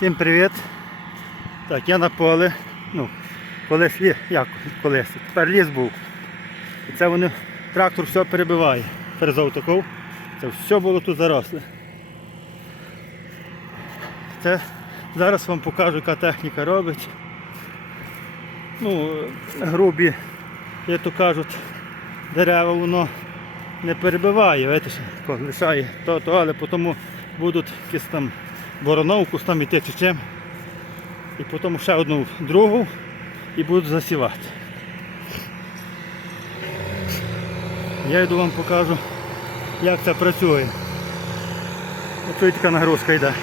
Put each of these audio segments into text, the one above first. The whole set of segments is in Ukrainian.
Всім привіт. Так, я на поле. Ну, колись ліс, як колись, тепер ліс був. І це вони, трактор все перебиває. Ферзов таков. Це все було тут заросле. Це зараз вам покажу, яка техніка робить. Ну, грубі, як то кажуть, дерева воно не перебиває, видите, лишає то, то, але потім будуть якісь там вороновку там іти чи. І потім ще одну другу і будуть засівати. Я йду вам покажу, як це працює. Оце така нагрузка йде.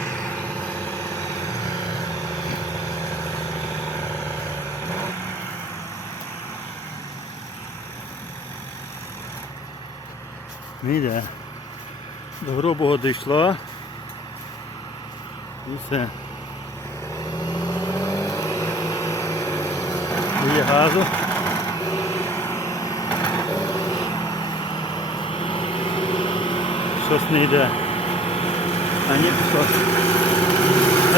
Йде. До грубого дійшло. І все. Є газу. Щось не йде. А ні, що.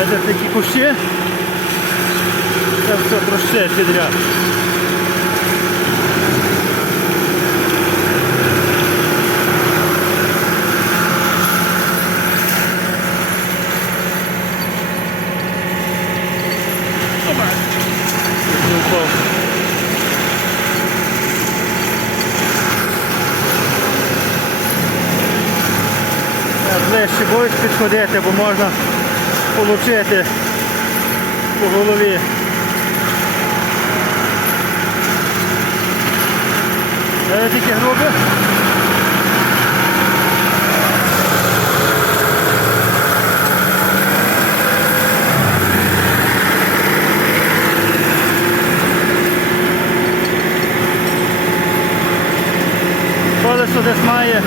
Це такі кущі. Це все трощить підряд. Не впав. Я Ближче боюсь підходити, бо можна отримати по голові. Це тільки грубе. Колесо десь має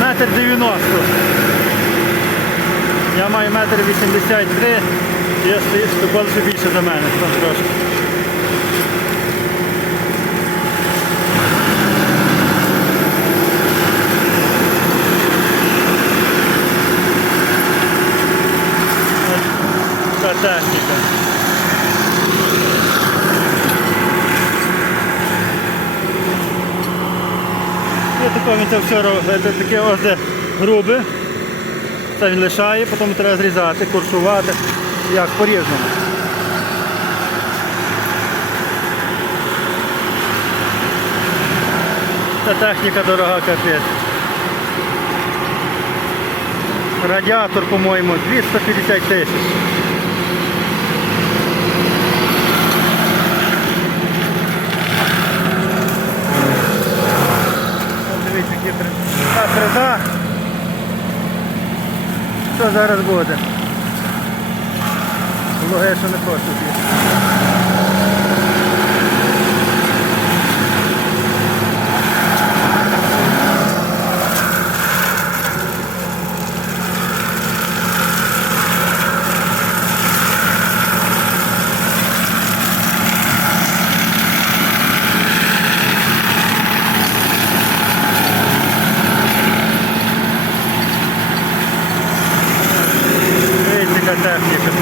метр 90. Я маю метр 83, я стою, колесо більше за мене, там трошки. Ось Та техніка. І тако він це все. Це таке ось де грубе. Це він лишає, потім треба зрізати, курсувати. Як по-різному. Ця техніка дорога капець. Радіатор, по-моєму, 250 тисяч. Що зараз буде? Логе, що не хочу більше. Дивіться, яка техніка.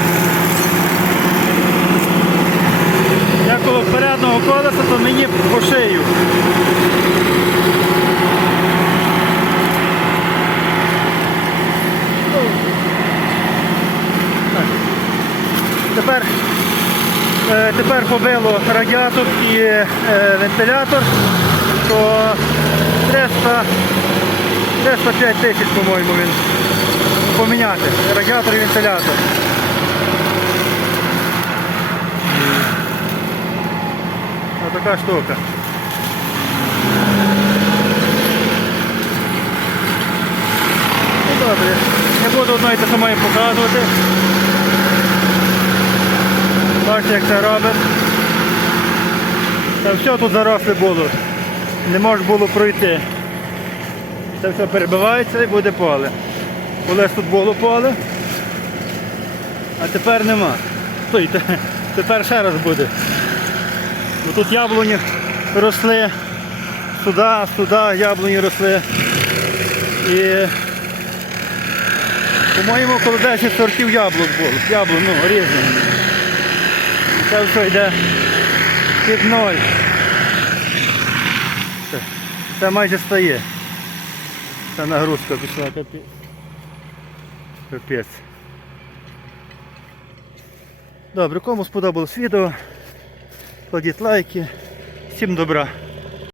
Я коло переднього колеса, то мені по шию. Так. Тепер, е, тепер побило радіатор і е, вентилятор, то 300, 305 тисяч, по-моєму, він поміняти. Радіатор і вентилятор. Ось така штука. Ну добре, не буду одної те самої показувати. Бачите, як це робить. Це все тут заросле було. Не можна було пройти. Це все перебивається і буде поле. Колись тут було поле, а тепер нема. Стой, те- тепер ще раз буде. Бо тут яблуні росли, сюди, сюди яблуні росли. І По-моєму, около 10 сортів яблук було. Яблук, ну, різних. Це все йде під ноль. Це майже стає. Це нагрузка пішла капець. Капець. Добре, кому сподобалось відео, кладіть лайки. Всім добра.